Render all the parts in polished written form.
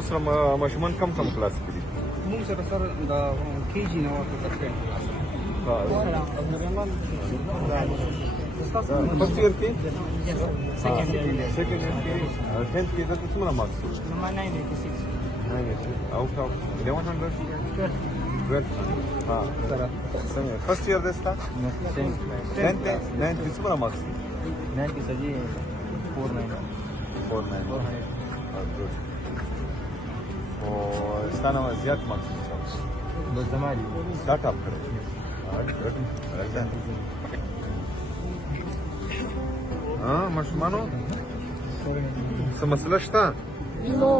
تاسو ماشومان کم کلاس کې دي؟ موږ سره سر د KG نه ورته تر 10 کلاس. فرست ایئر کې Second year. سیکنډ ایئر کې 10th کې دلته څومره مارکس دي؟ 986. Out of 1100 12 हाँ सही first year देता 10th څومره مارکس دي؟ 9 सर जी 499. 499 गुड और स्थाना में ज्यादा मार्क्स बस हमारी स्टार्ट अप करें हाँ मशमानो समस्या शता No.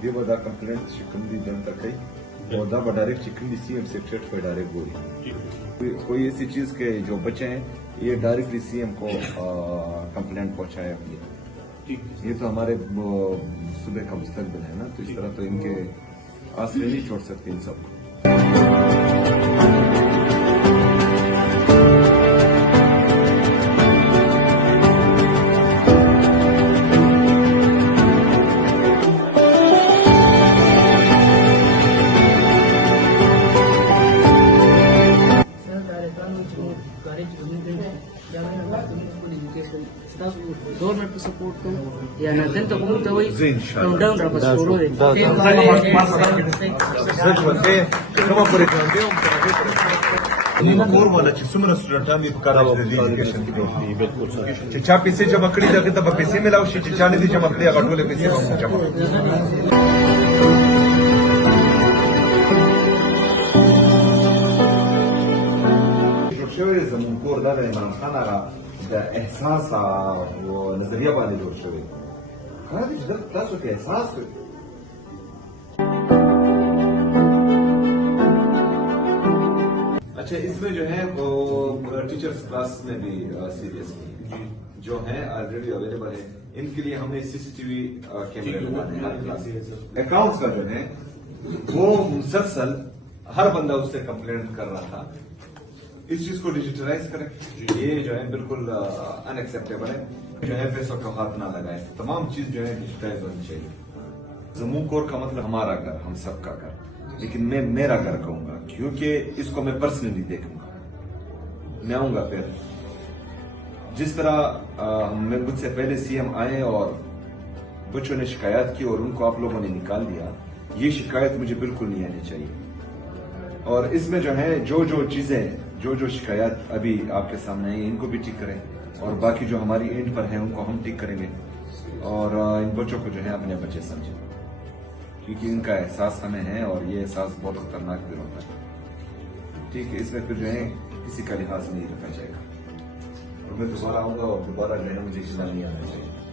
dia bada complaint chicken di जनता कई पौधा बड़ा डायरेक्ट चिकन दी सीएम सेक्रेटरी पर डायरेक्ट बोली कोई ऐसी चीज के जो बचे हैं ये डायरेक्टली सीएम को कंप्लेंट पहुंचाए अपनी ये तो हमारे सुबह का मुस्तकबिल है ना तो इस तरह तो इनके आसरे नहीं छोड़ सकते इन सबको गवर्नमेंट सपोर्ट को या न दिन तो कोई तो वही इंशाल्लाह डाउन रहा बस शुरू है کومه پورې کاندې او کور ولا چې څومره سټوډنټان دي په کار او د ایجوکیشن کې بالکل چې چا پیسې جمع کړي دغه ته پیسې ملاو شي چې چا نه دي جمع کړي هغه ټول پیسې هم جمع شوی زمون کور د عمران خان هغه د احساس او نظریه باندې جوړ شوی هغه د تاسو کې احساس अच्छा इसमें जो है वो टीचर्स क्लास में भी सीरियस जो है ऑलरेडी अवेलेबल है इनके लिए हमने सीसीटीवी कैमरे लगाने हैं अकाउंट्स का जो है वो मुसलसल हर बंदा उससे कंप्लेंट कर रहा था इस चीज को डिजिटलाइज करें ये जो है बिल्कुल अनएक्सेप्टेबल है जो है पैसों का हाथ ना लगाए तमाम चीज जो है डिजिटाइज होनी चाहिए जम्मू कोर का मतलब हमारा घर हम सबका घर लेकिन मैं मेरा घर कहूंगा क्योंकि इसको मैं पर्सनली देखूंगा मैं आऊंगा फिर जिस तरह मैं मुझसे पहले सीएम आए और बच्चों ने शिकायत की और उनको आप लोगों ने निकाल दिया ये शिकायत मुझे बिल्कुल नहीं आनी चाहिए और इसमें जो है जो चीजें जो शिकायत अभी आपके सामने है इनको भी ठीक करें और बाकी जो हमारी एंड पर है उनको हम ठीक करेंगे और इन बच्चों को जो है अपने बच्चे समझें क्योंकि इनका एहसास हमें है और ये एहसास बहुत खतरनाक भी होता है ठीक है इसमें फिर जो है किसी का लिहाज नहीं रखा जाएगा और मैं दोबारा आऊंगा और दोबारा जो है मुझे खिला नहीं आना चाहिए